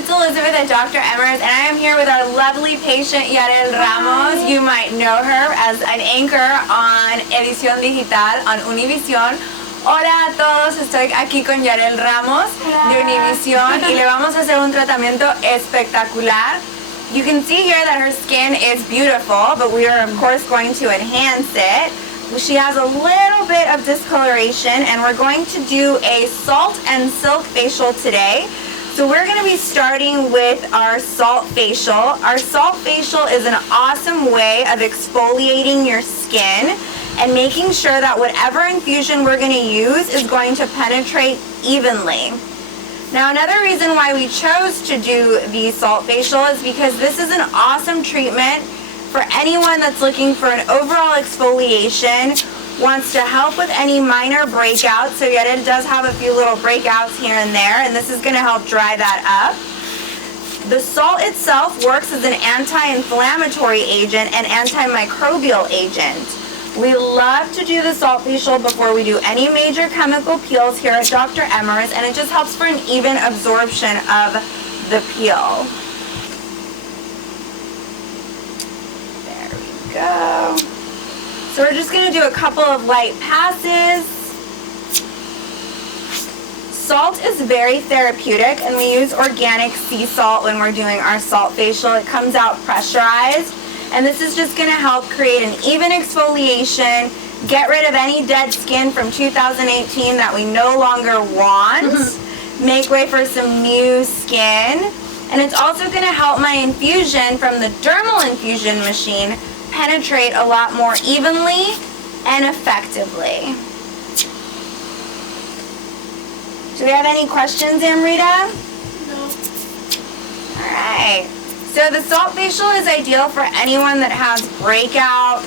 it's Elizabeth at Dr. Emer's, and I am here with our lovely patient, Yarel Ramos. You might know her as an anchor on Edición Digital on Univision. Hola a todos, estoy aquí con Yarel Ramos de Univision y le vamos a hacer un tratamiento espectacular. You can see here that her skin is beautiful, but we are of course going to enhance it. She has a little bit of discoloration, and we're going to do a salt and silk facial today. So we're going to be starting with our SaltFacial. Our SaltFacial is an awesome way of exfoliating your skin and making sure that whatever infusion we're going to use is going to penetrate evenly. Now, another reason why we chose to do the SaltFacial is because this is an awesome treatment for anyone that's looking for an overall exfoliation, wants to help with any minor breakouts. So Yarel does have a few little breakouts here and there, and this is going to help dry that up. The salt itself works as an anti-inflammatory agent and antimicrobial agent. We love to do the SaltFacial before we do any major chemical peels here at Dr. Emer's, and it just helps for an even absorption of the peel. There we go. So we're just going to do a couple of light passes. Salt is very therapeutic, and we use organic sea salt when we're doing our SaltFacial. It comes out pressurized, and this is just going to help create an even exfoliation, get rid of any dead skin from 2018 that we no longer want, make way for some new skin, and it's also going to help my infusion from the DermalInfusion machine penetrate a lot more evenly and effectively. Do we have any questions, Amrita? No. All right. So the SaltFacial is ideal for anyone that has breakout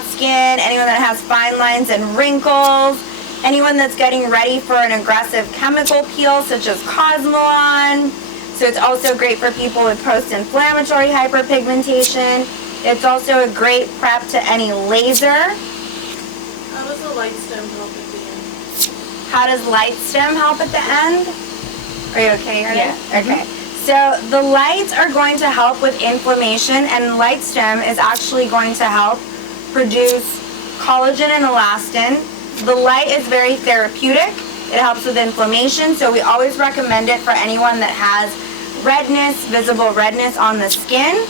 skin, anyone that has fine lines and wrinkles, anyone that's getting ready for an aggressive chemical peel such as Cosmetic. So it's also great for people with post-inflammatory hyperpigmentation. It's also a great prep to any laser. How does the light stem help at the end? How does light stem help at the end? Are you okay, Yarel? Yeah. Okay. So the lights are going to help with inflammation, and light stem is actually going to help produce collagen and elastin. The light is very therapeutic. It helps with inflammation, so we always recommend it for anyone that has redness, visible redness on the skin.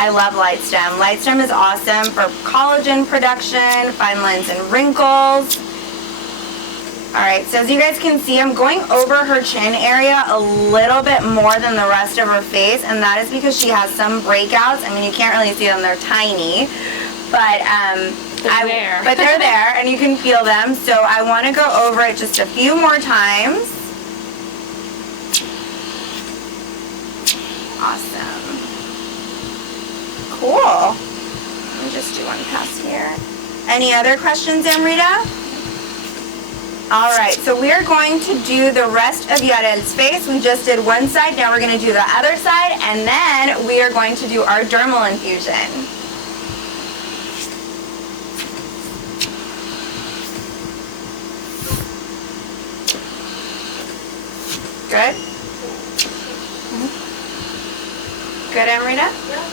I love light stem. Light stem is awesome for collagen production, fine lines and wrinkles. Alright, so as you guys can see, I'm going over her chin area a little bit more than the rest of her face, and that is because she has some breakouts. I mean, you can't really see them, they're tiny, but They're there and you can feel them. So I want to go over it just a few more times. Awesome. Cool. Let me just do one pass here. Any other questions, Amrita? All right, so we are going to do the rest of Yarel's face. We just did one side, now we're going to do the other side, and then we are going to do our dermal infusion. Good? Good, Amrita? Yeah.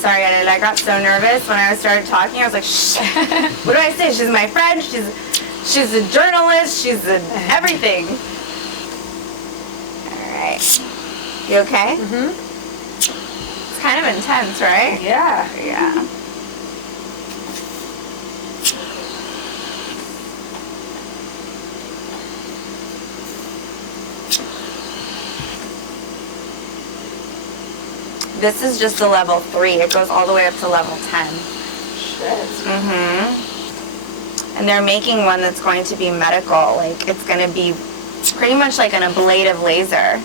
Sorry, I got so nervous when I started talking. I was like, shh. What do I say? She's my friend. She's a journalist. She's everything. All right. You okay? Mm-hmm. It's kind of intense, right? Yeah. Yeah. This is just the level 3. It goes all the way up to level 10. Shit. And they're making one that's going to be medical. Like, it's going to be pretty much like an ablative laser.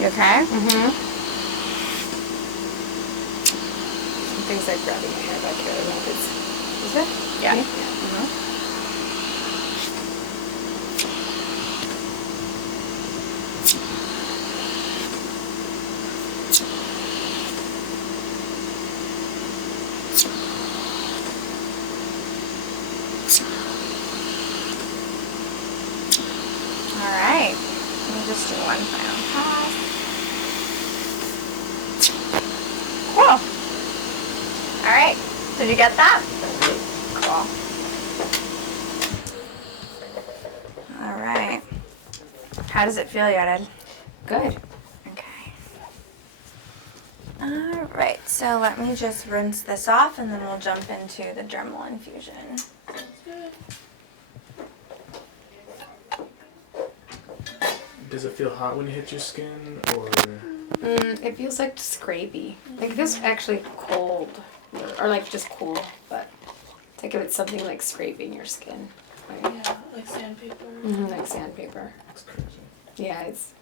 You okay? Things like grabbing my hair back here. I don't know if it's... Is it? Yeah. All right. Let me just do one final pass. Cool. All right. Did you get that? Cool. All right. How does it feel, Yared? Good. Okay. All right. So let me just rinse this off, and then we'll jump into the dermal infusion. Does it feel hot when you hit your skin, or? It feels like scrapey. Like it feels actually cold, or like just cool. But think of it something like scraping your skin. Like, Yeah, like sandpaper. like sandpaper. That's crazy. Yeah, it's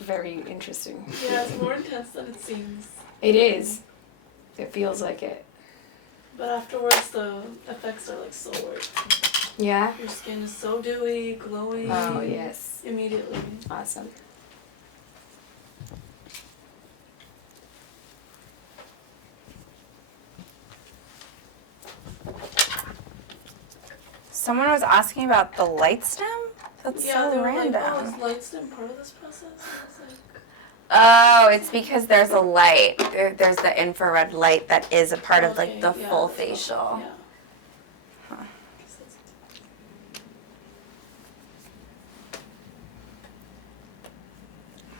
very interesting. Yeah, it's more intense than it seems. It is. It feels like it. But afterwards, the effects are like so worth. Yeah. Your skin is so dewy, glowing. Oh yes. Immediately. Awesome. Someone was asking about the light stem? That's Yeah, so they were random. like, oh, is light stem part of this process? And I was like, Oh, it's because there's a light. There's the infrared light that is a part of like okay, the yeah, full that's facial. Yeah. Huh.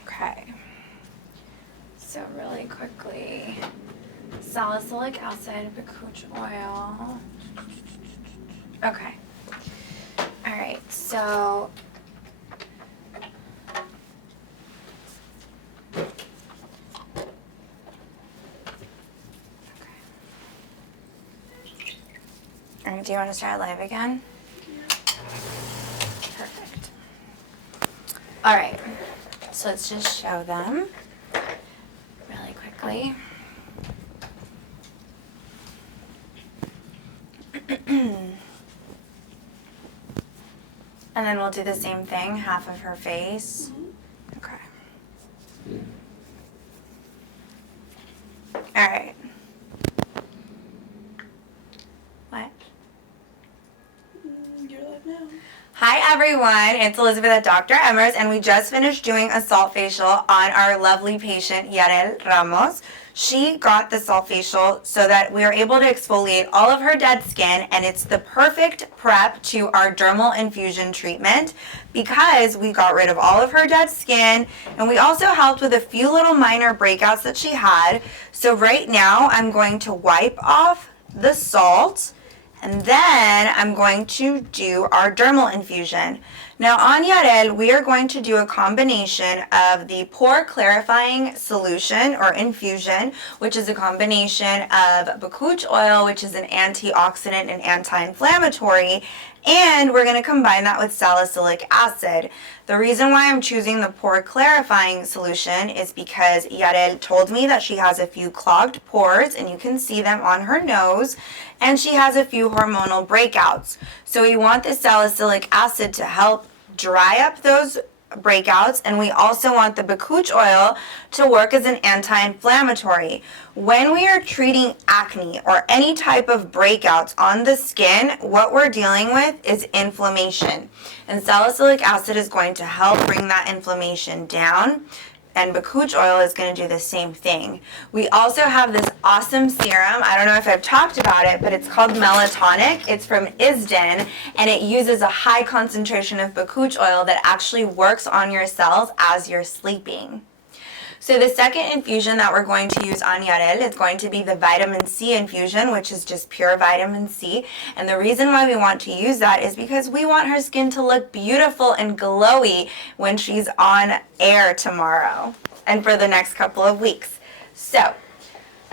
Okay. So really quickly, salicylic acid, bakuch oil. Okay. All right. So. All right, do you want to start live again? Perfect. All right, so let's just show them really quickly. And then we'll do the same thing, half of her face. Okay. All right. What? You're live now. Hi everyone, it's Elizabeth at Dr. Emer's, and we just finished doing a salt facial on our lovely patient Yarel Ramos. She got the salt facial so that we are able to exfoliate all of her dead skin, and it's the perfect prep to our dermal infusion treatment because we got rid of all of her dead skin, and we also helped with a few little minor breakouts that she had. So right now I'm going to wipe off the salt, and then I'm going to do our dermal infusion. Now on Yarel, we are going to do a combination of the pore clarifying solution or infusion, which is a combination of bakuch oil, which is an antioxidant and anti-inflammatory, and we're going to combine that with salicylic acid. The reason why I'm choosing the pore clarifying solution is because Yarel told me that she has a few clogged pores, and you can see them on her nose, and she has a few hormonal breakouts. So we want the salicylic acid to help dry up those breakouts, and we also want the bakuch oil to work as an anti-inflammatory. When we are treating acne or any type of breakouts on the skin, what we're dealing with is inflammation, and salicylic acid is going to help bring that inflammation down, and bakuch oil is going to do the same thing. We also have this awesome serum. I don't know if I've talked about it, but it's called Melatonic. It's from Isden, and it uses a high concentration of bakuch oil that actually works on your cells as you're sleeping. So the second infusion that we're going to use on Yarel is going to be the vitamin C infusion, which is just pure vitamin C. And the reason why we want to use that is because we want her skin to look beautiful and glowy when she's on air tomorrow and for the next couple of weeks. So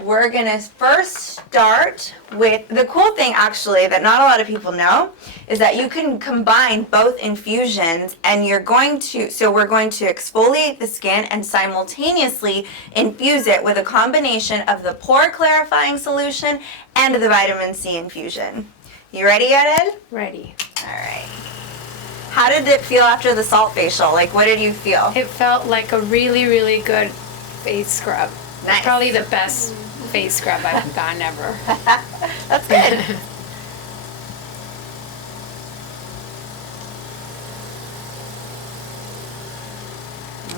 we're gonna first start with, the cool thing actually that not a lot of people know is that you can combine both infusions, and we're going to exfoliate the skin and simultaneously infuse it with a combination of the pore clarifying solution and the vitamin C infusion. You ready, Yared? Ready. All right. How did it feel after the SaltFacial? Like, what did you feel? It felt like a really, really good face scrub. Nice. Probably the best face scrub I've gotten ever. That's good.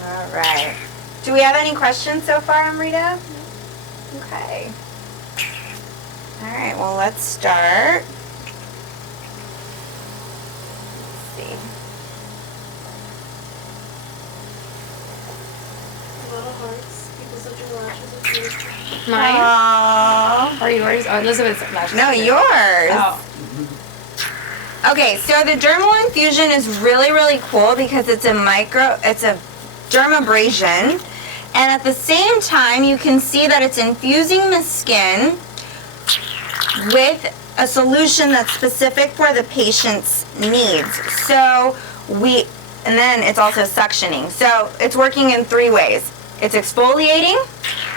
All right. Do we have any questions so far, Amrita? Okay. All right, well, let's start. Let's see. Little hearts. People said your lashes are beautiful. Mine? Aww. Or yours? Oh, Elizabeth's lashes. No, are good. yours. Oh. Okay, so the dermal infusion is really, really cool because it's a dermabrasion, and at the same time you can see that it's infusing the skin with a solution that's specific for the patient's needs. And then it's also suctioning. So it's working in 3 ways. It's exfoliating,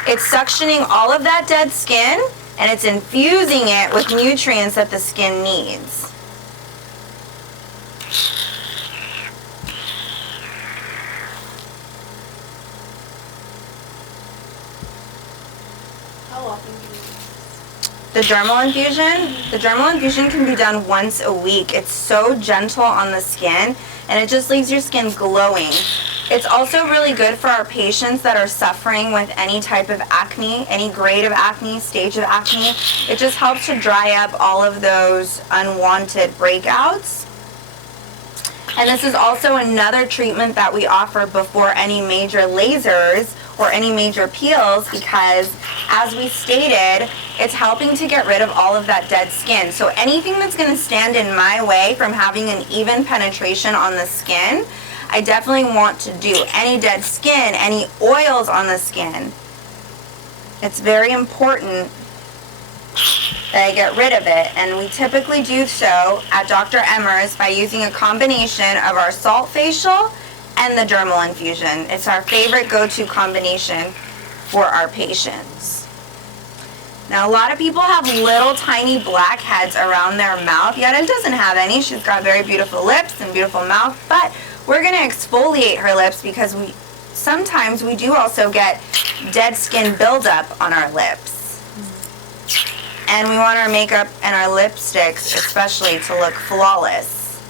it's suctioning all of that dead skin, and it's infusing it with nutrients that the skin needs. How often do you use The dermal infusion? The dermal infusion can be done once a week. It's so gentle on the skin, and it just leaves your skin glowing. It's also really good for our patients that are suffering with any type of acne, any grade of acne, stage of acne. It just helps to dry up all of those unwanted breakouts. And this is also another treatment that we offer before any major lasers or any major peels, because as we stated, it's helping to get rid of all of that dead skin. So anything that's going to stand in my way from having an even penetration on the skin, I definitely want to do. Any dead skin, any oils on the skin, it's very important that I get rid of it, and we typically do so at Dr. Emer's by using a combination of our SaltFacial and the dermal infusion. It's our favorite go-to combination for our patients. Now, a lot of people have little tiny blackheads around their mouth. Yarel doesn't have any. She's got very beautiful lips and beautiful mouth, but we're going to exfoliate her lips because sometimes we do also get dead skin buildup on our lips. And we want our makeup and our lipsticks especially to look flawless.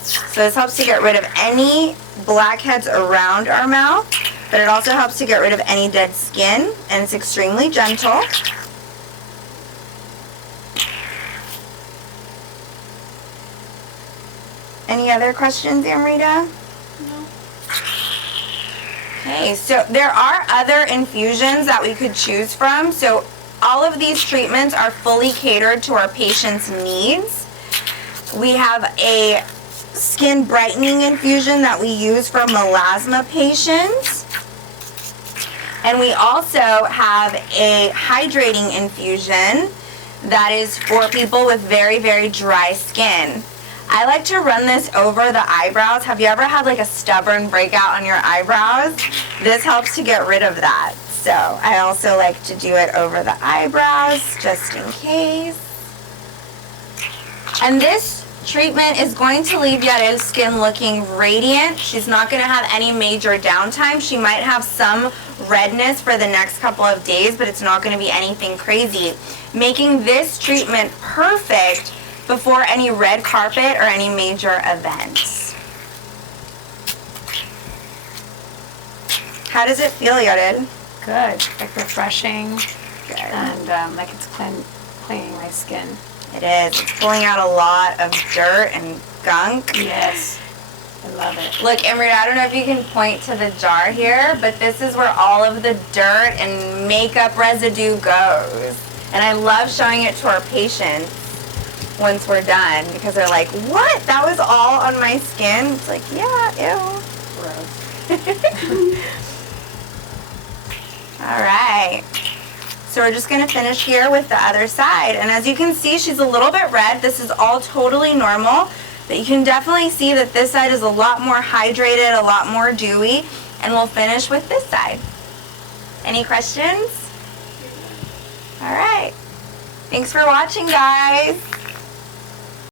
So this helps to get rid of any blackheads around our mouth, but it also helps to get rid of any dead skin, and it's extremely gentle. Any other questions, Amrita? No. Okay, so there are other infusions that we could choose from. So all of these treatments are fully catered to our patients' needs. We have a skin brightening infusion that we use for melasma patients. And we also have a hydrating infusion that is for people with very, very dry skin. I like to run this over the eyebrows. Have you ever had like a stubborn breakout on your eyebrows? This helps to get rid of that. So I also like to do it over the eyebrows just in case. And this treatment is going to leave Yarel's skin looking radiant. She's not going to have any major downtime. She might have some redness for the next couple of days, but it's not going to be anything crazy. Making this treatment perfect before any red carpet or any major events. How does it feel, Yarel? Good. Like refreshing. Good. And like it's cleaning my skin. It is. It's pulling out a lot of dirt and gunk. Yes. I love it. Look, Emer, I don't know if you can point to the jar here, but this is where all of the dirt and makeup residue goes. And I love showing it to our patients once we're done, because they're like, what? That was all on my skin? It's like, yeah, ew. Gross. All right. So we're just gonna finish here with the other side. And as you can see, she's a little bit red. This is all totally normal, but you can definitely see that this side is a lot more hydrated, a lot more dewy, and we'll finish with this side. Any questions? All right. Thanks for watching, guys.